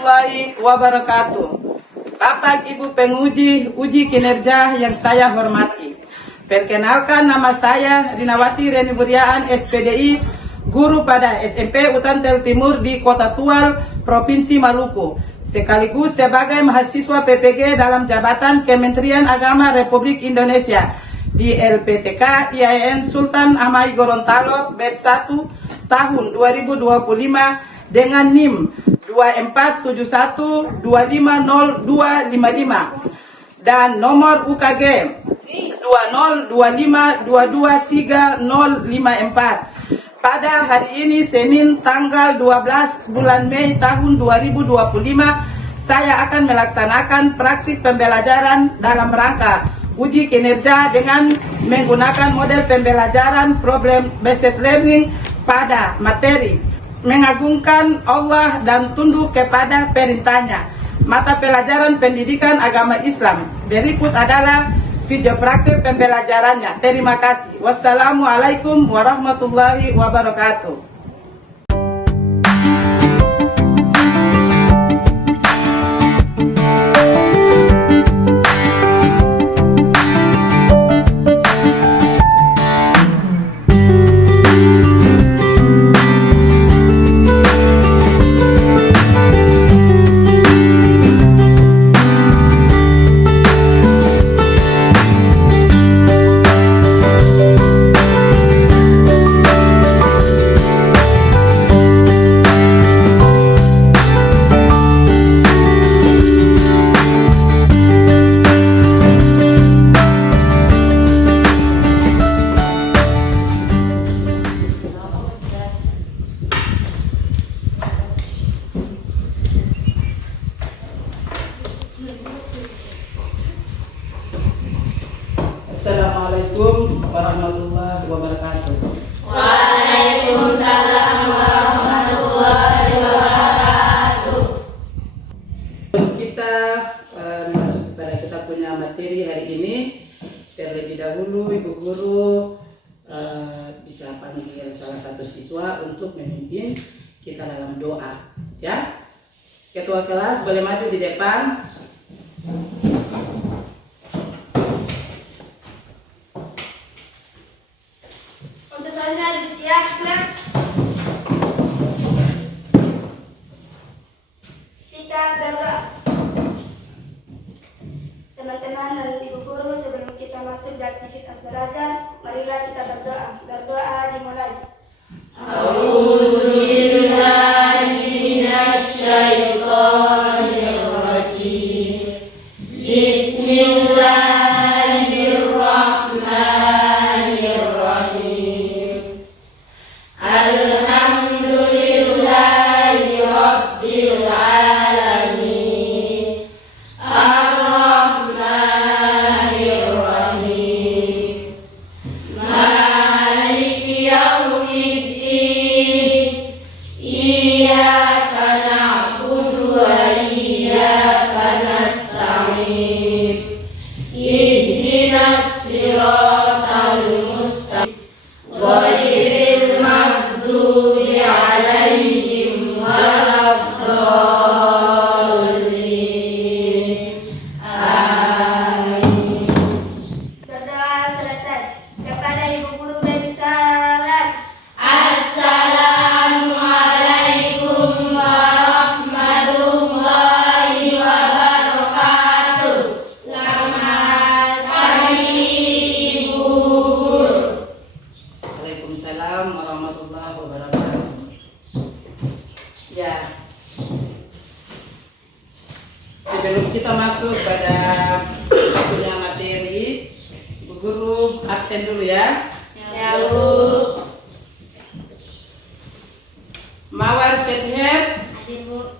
warahmatullahi wabarakatuh. Bapak Ibu penguji uji kinerja yang saya hormati. Perkenalkan, nama saya Rinawati Reni Buriaan, SPDI, guru pada SMP Utantel Timur di Kota Tual, Provinsi Maluku. Sekaligus sebagai mahasiswa PPG dalam jabatan Kementerian Agama Republik Indonesia di LPTK IAIN Sultan Amai Gorontalo batch 1 tahun 2025 dengan NIM 2471250255 dan nomor UKG 2025223054. Pada hari ini Senin tanggal 12 bulan Mei tahun 2025, saya akan melaksanakan praktik pembelajaran dalam rangka uji kinerja dengan menggunakan model pembelajaran problem based learning pada materi mengagungkan Allah dan tunduk kepada perintahnya. Mata pelajaran pendidikan agama Islam. Berikut adalah video praktik pembelajarannya. Terima kasih. Wassalamualaikum warahmatullahi wabarakatuh. Assalamualaikum warahmatullahi wabarakatuh. Waalaikumsalam warahmatullahi wabarakatuh. Kita masuk kepada kita punya materi hari ini. Terlebih dahulu Ibu Guru bisa panggil salah satu siswa untuk memimpin kita dalam doa, ya. Ketua kelas boleh maju di depan. Untuk selanjutnya disiapkan sikap berdoa. Teman-teman dan Ibu Guru, sebelum kita masuk di aktivitas belajar, marilah kita berdoa. Berdoa dimulai. A'udzubillahi minasyaitonirrajim. Bismillahirrahmanirrahim. Alhamdulillahi rabbil alamin. Ar-Rahmanir-Rahim. Maliki yaumiddin. Iyyaka na'budu wa iyyaka nasta'in. Ihdinas siratal mustaqim. Ghairil maghdubi 'alaihim waladdallin. Amin. Berdoa selesai. Kepada Ibu Guru beri salam. Assalamualaikum warahmatullahi wabarakatuh. Selamat pagi Ibu Guru. Waalaikumsalam warahmatullahi wabarakatuh. Ya. Sebelum kita masuk pada punya materi, Ibu Guru absen dulu ya. Ya Bu. Mawar Sether, Hadir Bu.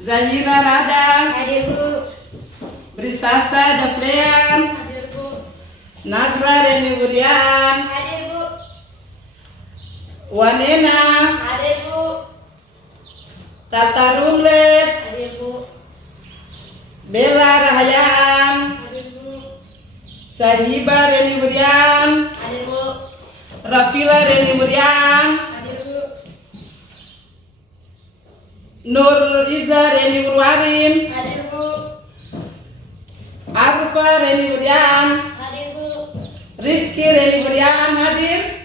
Zahira Radang, Hadir Bu. Brisasa Daflean, Hadir Bu. Nazla Reni Burian, Hadir Bu. Wanena, Hadir Bu. Tata Rumles, Hadir Bu. Bella Rahayaan, Hadir Bu. Sahiba Reni Burian, Hadir Bu. Rafila Reni Burian, Hadir Bu. Nur Iza Reni Purwarin. Hadir Bu. Arfa Reni Burian. Hadir Bu. Rizky Reni Burian hadir.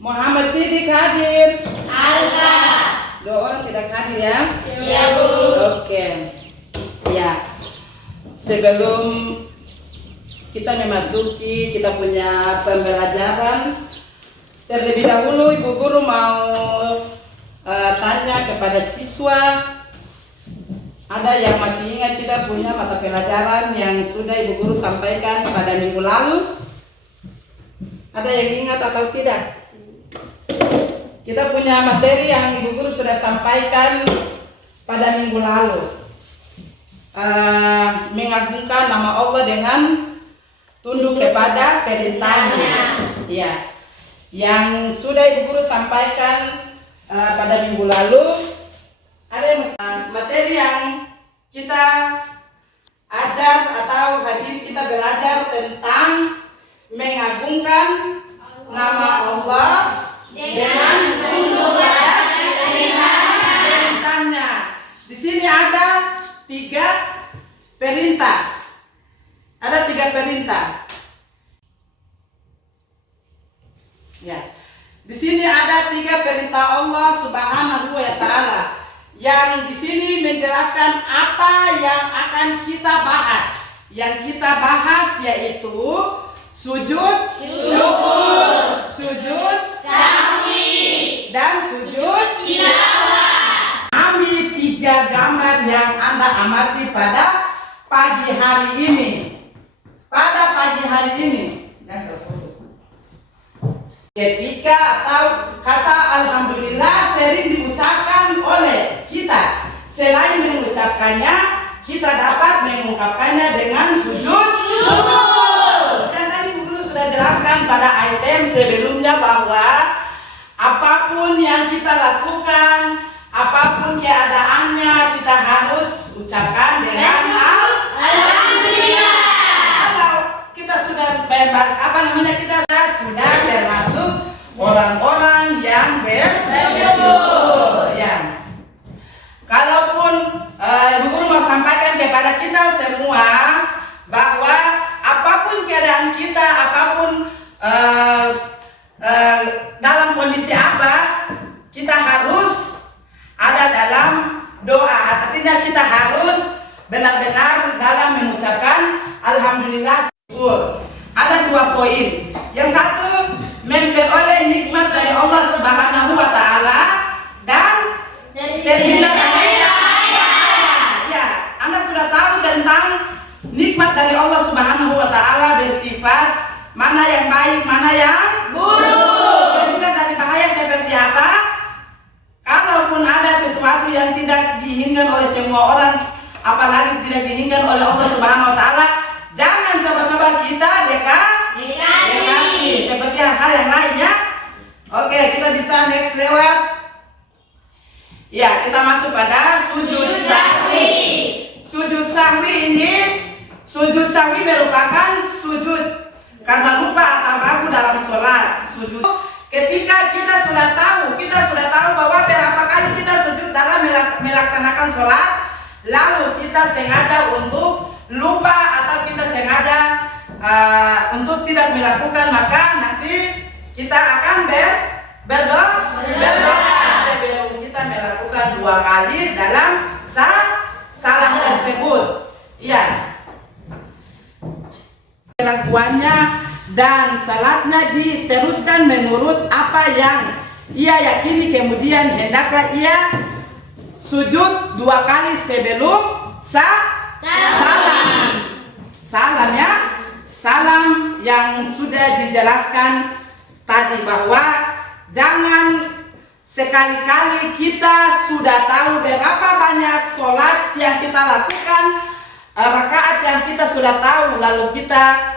Muhammad Sidik hadir. Dua orang tidak hadir ya? Iya Bu. Oke. Ya. Sebelum kita memasuki kita punya pembelajaran, terlebih dahulu Ibu Guru mau tanya kepada siswa, ada yang masih ingat kita punya mata pelajaran yang sudah Ibu Guru sampaikan pada minggu lalu? Ada yang ingat atau tidak? Kita punya materi yang Ibu Guru sudah sampaikan pada minggu lalu, mengagungkan nama Allah dengan tunduk kepada perintahnya. Ya, yang sudah Ibu Guru sampaikan pada minggu lalu, ada yang materi yang kita ajar atau hari ini kita belajar tentang mengagungkan nama Allah dengan tunduk pada perintahnya. Di sini ada 3 perintah. Ada 3 perintah. Ya. Di sini ada 3 perintah Allah Subhanahu wa taala yang di sini menjelaskan apa yang akan kita bahas. Yang kita bahas yaitu sujud syukur, sujud sahwi, dan sujud tilawah. Kami 3 gambar yang Anda amati pada pagi hari ini. Pada pagi hari ini, ketika atau kata alhamdulillah sering diucapkan oleh kita. Selain mengucapkannya, kita dapat mengungkapkannya dengan sujud syukur. Dan tadi Bu Guru sudah jelaskan pada item sebelumnya bahwa apapun yang kita lakukan, apapun keadaannya, kita harus ucapkan dengan alhamdulillah. Kalau kita sudah kita sudah termasuk orang-orang yang bersyukur. Ya. Kalaupun Ibu Guru mau sampaikan kepada kita semua bahwa apapun keadaan kita, apapun dalam kondisi apa, kita harus ada dalam doa. Artinya kita harus benar-benar dalam mengucapkan alhamdulillah syukur. Ada 2 poin. Yang satu, memperoleh nikmat dari Allah Subhanahu wa taala dan terhindar dari bahaya. Ya, Anda sudah tahu tentang nikmat dari Allah Subhanahu wa taala bersifat mana yang baik, mana yang buruk. Terhindar dari bahaya seperti apa? Kalaupun ada sesuatu yang tidak diinginkan oleh semua orang, apalagi tidak diinginkan oleh Allah Subhanahu wa taala, jangan coba-coba kita dekati seperti hal-hal yang lainnya. Oke, kita bisa next lewat. Ya, kita masuk pada sujud sahwi. Sujud sahwi ini, sujud sahwi merupakan sujud karena lupa atau ragu dalam sholat. Sujud ketika kita sudah tahu bahwa berapa kali kita sujud dalam melaksanakan sholat, lalu kita sengaja untuk lupa atau kita sengaja untuk tidak melakukan, maka nanti kita akan berdosa sebelum kita melakukan 2 kali dalam salat tersebut. Ya, keraguannya dan salatnya diteruskan menurut apa yang ia yakini, kemudian hendaklah ia sujud 2 kali sebelum salam ya. Salam yang sudah dijelaskan tadi bahwa jangan sekali-kali kita sudah tahu berapa banyak sholat yang kita lakukan, rakaat yang kita sudah tahu, lalu kita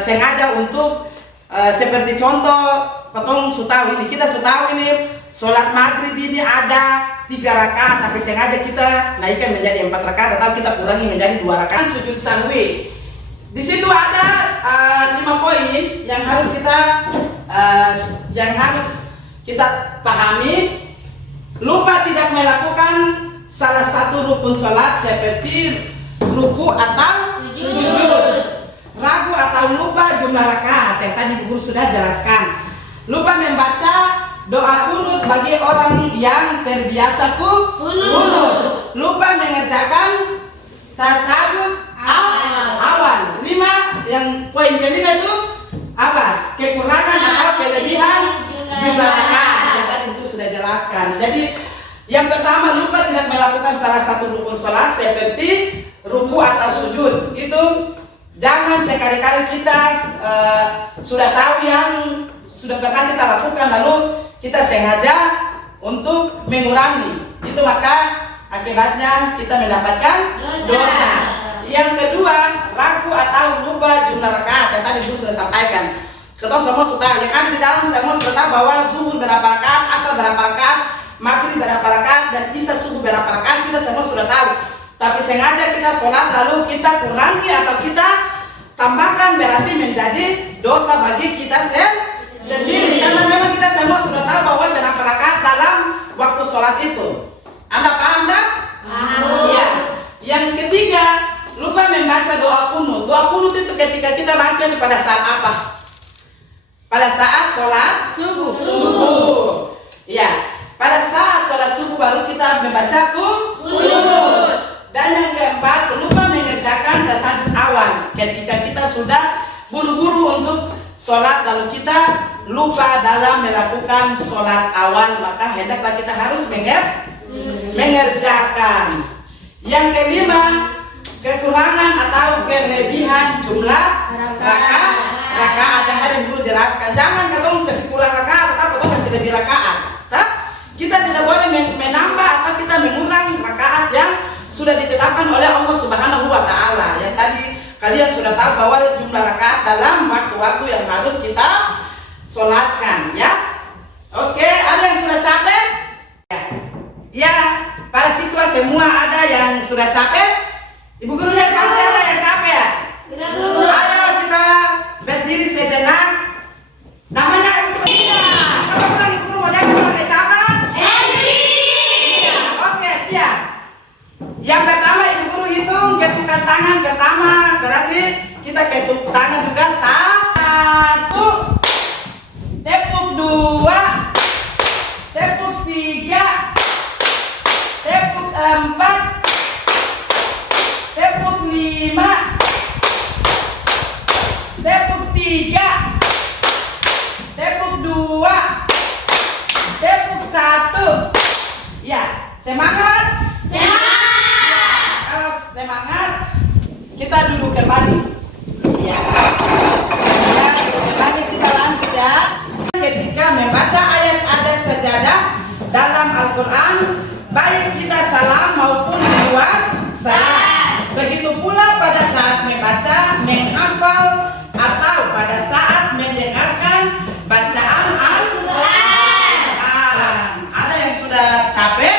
sengaja untuk seperti contoh, kita sudah tahu ini sholat maghrib ini ada 3 rakaat, tapi sengaja kita naikkan menjadi 4 rakaat atau kita kurangi menjadi 2 rakaat. Sujud sahwi. Di situ ada 5 poin yang harus kita pahami. lupa tidak melakukan salah satu rukun sholat seperti ruku atau sujud, ragu atau lupa jumlah rakaat yang tadi guru sudah jelaskan, lupa membaca doa kunut bagi orang yang terbiasa kunut, lupa mengerjakan tasawuf awal. 5 yang poin kelima itu apa? Kekurangan atau kelebihan jumlah rakaat yang tadi guru sudah jelaskan. Jadi yang pertama, lupa tidak melakukan salah satu rukun sholat seperti ruku atau sujud. Itu jangan sekali-kali kita sudah tahu yang sudah pernah kita lakukan lalu kita sengaja untuk mengurangi. Itu maka akibatnya kita mendapatkan dosa. Yang kedua, ragu atau lupa jumlah rakaat yang tadi guru sudah sampaikan. Kita semua sudah, yang ada di dalam semua sudah tahu bahwa zuhur berapa rakaat, asar berapa rakaat, maghrib berapa rakaat, dan isya subuh berapa rakaat, kita semua sudah tahu. Tapi sengaja kita sholat lalu kita kurangi atau kita tambahkan, berarti menjadi dosa bagi kita sendiri. Karena memang kita semua sudah tahu bahwa berapa rakaat dalam waktu sholat itu. Anda paham tak? Ya. Yang ketiga, lupa membaca doa kunut. Doa kunut itu ketika kita baca pada saat apa? Pada saat sholat subuh. Ya. Pada saat sholat subuh baru kita membaca kunut. Dan yang keempat, lupa mengerjakan tasawuf awal. Ketika kita sudah buru-buru untuk sholat lalu kita lupa dalam melakukan sholat awal, maka hendaklah kita harus mengerjakan. Yang kelima, kekurangan atau kelebihan jumlah rakaat yang tadi guru jelaskan. Jangan ketemu kekurang rakaat atau ketemu masih lebih rakaat. Kita tidak boleh menambah atau kita mengurangi rakaat yang sudah ditetapkan oleh Allah Subhanahu wa Ta'ala. Yang tadi kalian sudah tahu bahwa jumlah rakaat dalam waktu-waktu yang harus kita sholatkan, ya. Oke, ada yang sudah capek? Ya, para siswa semua ada yang sudah capek? Ibu guru lihat pasti ada yang capek ya? Ayo kita berdiri sejenak. Namanya itu coba pulang ibu guru mau lihat pakai siapa? Oke, siap. Yang pertama ibu guru hitung ketukan tangan pertama, berarti kita ketuk tangan juga 1, tepuk 2, tepuk 3, tepuk 4, tepuk 5, tepuk 3, tepuk 2, tepuk 1. Ya, semangat. Kalau semangat, kita duduk kembali. Ya, duduk kembali, kita lanjut ya. Ketika membaca ayat-ayat sajadah dalam Al-Quran, baik kita salah maupun di luar salah. Begitu pula pada saat membaca, menghafal, atau pada saat mendengarkan bacaan Al-Quran. Ada yang sudah capek?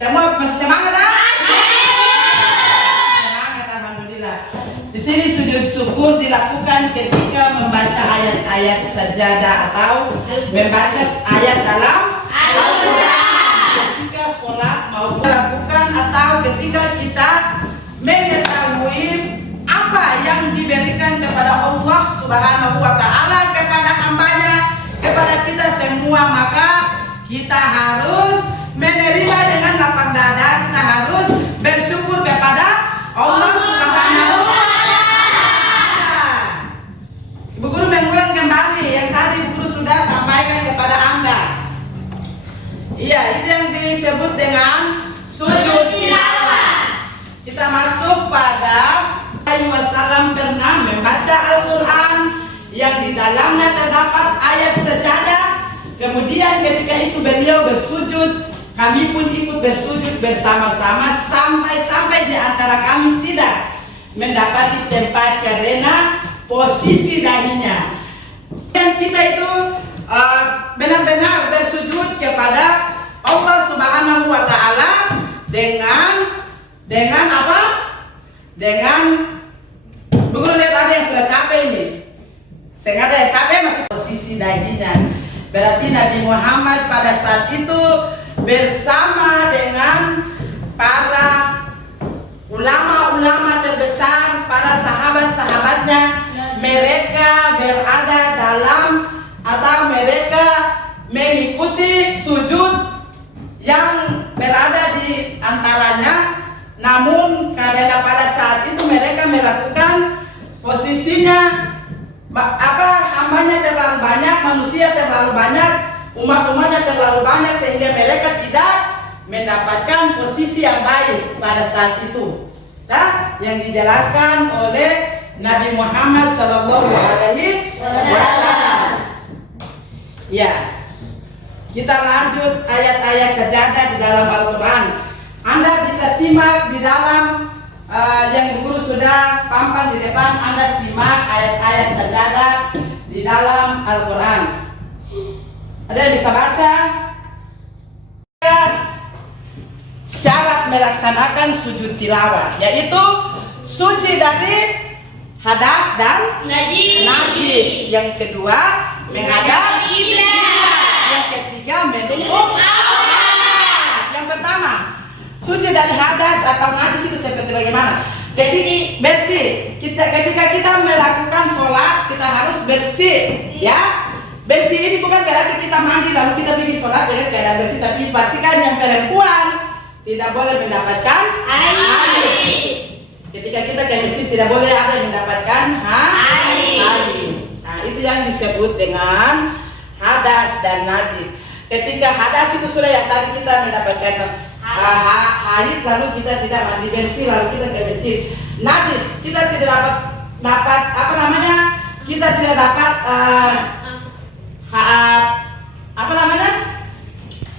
Semua masih semangat tak? Semangat, alhamdulillah. Di sini sujud syukur dilakukan ketika membaca ayat-ayat sajadah atau membaca ayat dalam Al-Quran. Ketika sholat maupun lakukan atau ketika kita mengetahui apa yang diberikan kepada Allah Subhanahu wa Ta'ala kepada hambanya, kepada kita semua, maka kita harus menerima dengan lapang dada. Kita harus bersyukur kepada Allah Subhanahu wa Ta'ala. Ibu guru mengulang kembali yang tadi ibu guru sudah sampaikan kepada Anda. Iya, itu yang disebut dengan sujud tilawah. Kita masuk pada Wasallam pernah membaca Al-Quran yang di dalamnya terdapat ayat sajadah. Kemudian ketika itu beliau bersujud, kami pun ikut bersujud bersama-sama sampai di antara kami tidak mendapati tempat karena posisi dahinya. Dan kita itu benar-benar bersujud kepada Allah Subhanahu wa Ta'ala dengan apa? Dengan guru lihat ada yang sudah capek ini. Sengaja yang capek masih posisi dahinya. Berarti Nabi Muhammad pada saat itu bersama dengan para ulama-ulama terbesar, para sahabat-sahabatnya. Mereka berada dalam atau mereka mengikuti sujud yang berada di antaranya. Namun karena pada saat itu mereka melakukan posisinya hambanya terlalu banyak, manusia terlalu banyak, umat-umatnya terlalu banyak, sehingga mereka tidak mendapatkan posisi yang baik pada saat itu. Yang dijelaskan oleh Nabi Muhammad SAW. Ya, kita lanjut ayat-ayat sajadah di dalam Al-Quran. Anda bisa simak di dalam yang Ibu Guru sudah pampang di depan. Anda simak ayat-ayat sajadah di dalam Al-Quran. Ada yang bisa baca? Syarat melaksanakan sujud tilawah, yaitu suci dari hadas dan najis. Yang kedua, menghadap kiblat. Yang ketiga, menunduk aurat. Yang pertama, suci dari hadas atau najis itu seperti bagaimana? Jadi bersih. Ketika kita melakukan sholat, kita harus bersih, ya. Bersih ini bukan berarti kita mandi lalu kita pergi sholat dengan keadaan bersih, tapi pastikan yang perempuan tidak boleh mendapatkan air. Ketika kita ke masjid tidak boleh ada yang mendapatkan air. Nah, itu yang disebut dengan hadas dan najis. Ketika hadas itu sudah yang tadi kita mendapatkan haid, lalu kita tidak mandi bersih lalu kita ke masjid. Najis kita tidak dapat kita tidak dapat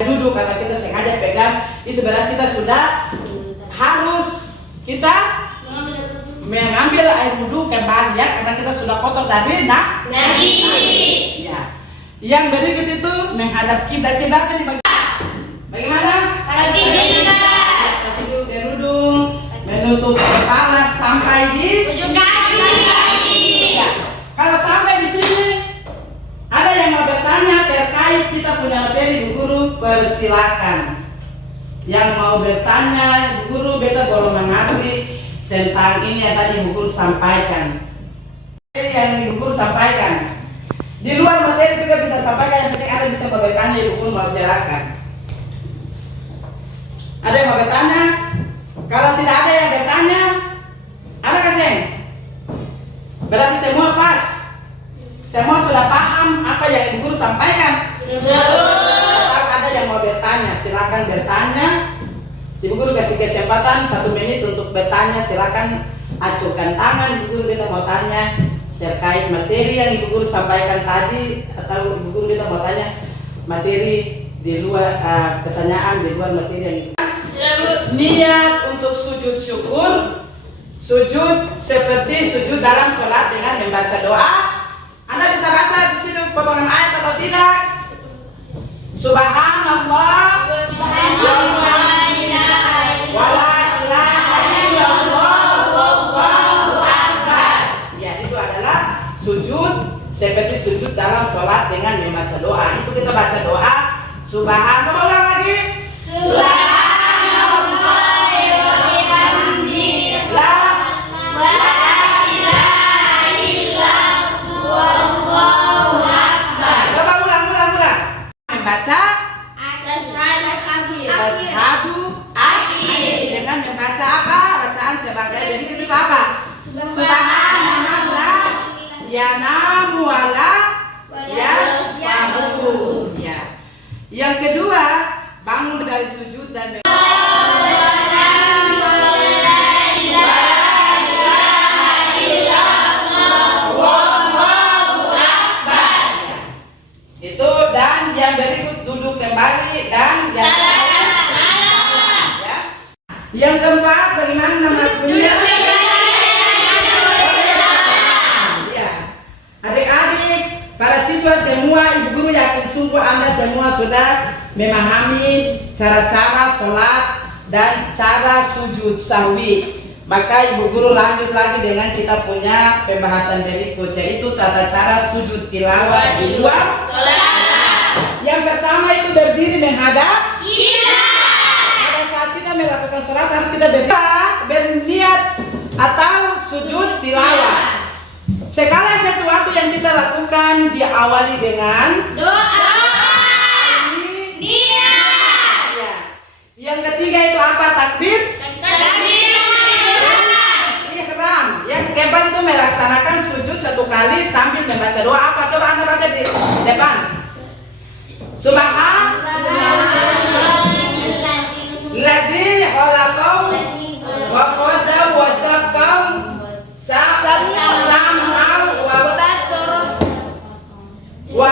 duduk atau kita sengaja pegang, itu berarti kita sudah harus mengambil air wudhu kembali, ya, karena kita sudah kotor dari najis. Ya. Yang berikut itu menghadap kiblat. Kiblatnya di bagaimana? Kaki dulu berudung, menutup kepala sampai di ujung kaki. Ya. Kalau sampai di sini ada yang mau bertanya terkait kita punya materi, Bu Guru persilakan. Yang mau bertanya, Bu Guru beta boleh mengerti tentang ini yang tadi Bu Guru sampaikan. Yang Bu Guru sampaikan di luar materi juga bisa sampaikan, yang penting ada bisa bertanya, Bu Guru mau jelaskan. Ada yang mau bertanya? Kalau tidak ada yang bertanya, ada kasih? Berarti semua pas. Semua sudah paham apa yang Ibu Guru sampaikan? Kalau ada yang mau bertanya, silakan bertanya. Ibu Guru kasih kesempatan 1 menit untuk bertanya. Silakan acukan tangan. Ibu Guru kita mau tanya terkait materi yang Ibu Guru sampaikan tadi, atau Ibu Guru kita mau tanya materi di luar pertanyaan di luar materi yang niat untuk sujud syukur. Sujud seperti sujud dalam sholat dengan membaca doa. Anda bisa baca di sini potongan ayat atau tidak? Subhanallah wa la ilaha illallah wallahu akbar. Ya, itu adalah sujud seperti sujud dalam sholat dengan membaca doa. Itu kita baca doa Subhanallah. Ulang lagi. Subhanallah wa bihamdihi la membaca asyhadu dengan membaca apa? Bacaan sebagai berikut itu apa? Subhanallah yanamu wala yasfahu. Ya. Yang kedua, bangun dari sujud dan yang berikut duduk kembali dan yang ya. Yang keempat, bagaimana nama kuliah? Ya. Adik-adik, para siswa semua, Ibu Guru yakin sungguh Anda semua sudah memahami cara-cara sholat dan cara sujud sahwi. Maka Ibu Guru lanjut lagi dengan kita punya pembahasan berikut, yaitu tata cara sujud tilawah di luar sholat. Yang pertama itu berdiri menghadap kiblat. bersolat harus kita berniat atau sujud tilawah. Segala sesuatu yang kita lakukan diawali dengan doa. niat. Ya. Yang ketiga itu apa? Takbir. Ihram. Yang keempat itu melaksanakan sujud 1 kali sambil membaca doa. Apa? Coba Anda baca di depan. Lazi khalaqahu wa qadara wa saqahu sam'au wa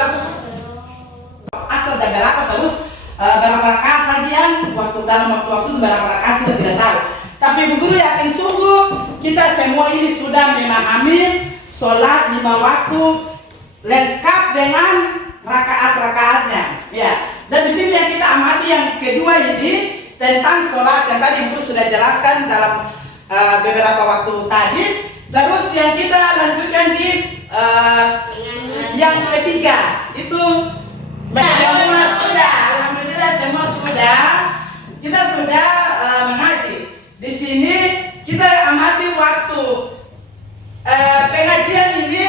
asal dan berapa terus berapa rakaat lagi yang dalam waktu itu berapa rakaat kita tidak tahu. Tapi Ibu Guru yakin sungguh kita semua ini sudah memahami sholat 5 waktu lengkap dengan rakaat-rakaatnya. Ya. Dan di sini yang kita amati yang kedua ini tentang sholat yang tadi Ibu sudah jelaskan dalam beberapa waktu tadi. Terus yang kita lanjutkan di yang ketiga itu semua sudah, alhamdulillah semua sudah. Kita sudah mengaji. Di sini kita amati waktu pengajian ini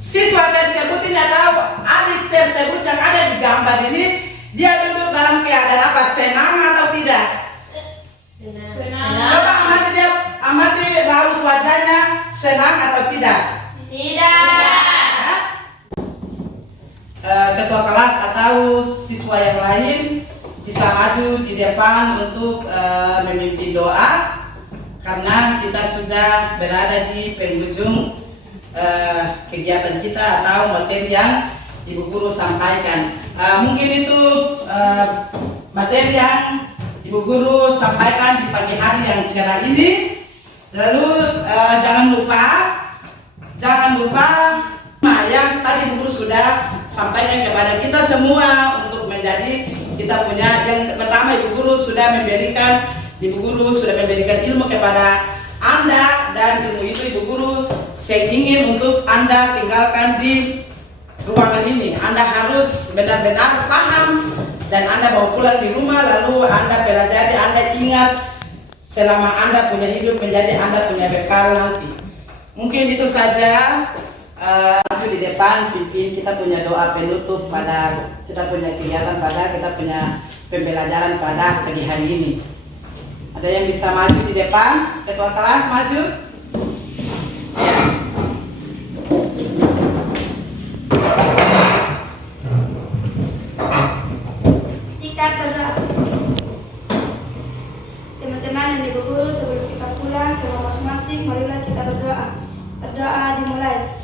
siswa tersebut ini atau adik tersebut yang ada di gambar ini dia duduk dalam keadaan apa? Senang atau tidak? Senang. Coba amati raut wajahnya, senang atau tidak? Tidak. Ketua kelas atau siswa yang lain bisa maju di depan untuk memimpin doa karena kita sudah berada di penghujung kegiatan kita atau materi yang Ibu Guru sampaikan. Mungkin itu materi yang Ibu Guru sampaikan di pagi hari yang cerah ini. Lalu jangan lupa yang tadi Ibu Guru sudah sampaikan kepada kita semua untuk menjadi kita punya yang pertama Ibu Guru sudah memberikan ilmu kepada Anda dan ilmu itu Ibu Guru saya ingin untuk Anda tinggalkan di ruangan ini. Anda harus benar-benar paham dan Anda bawa pulang di rumah lalu Anda pelajari, Anda ingat selama Anda punya hidup menjadi Anda punya bekal nanti. Mungkin itu saja. Di depan pimpin kita punya doa penutup pada kita punya kegiatan pada kita punya pembelajaran pada pagi hari ini. Ada yang bisa maju di depan? Ketua kelas maju. Ya. Sikap berdoa. Teman-teman dan Ibu Guru, sebelum kita pulang ke rumah masing-masing, marilah kita berdoa. Berdoa dimulai.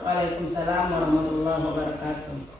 Waalaikumsalam warahmatullahi wabarakatuh.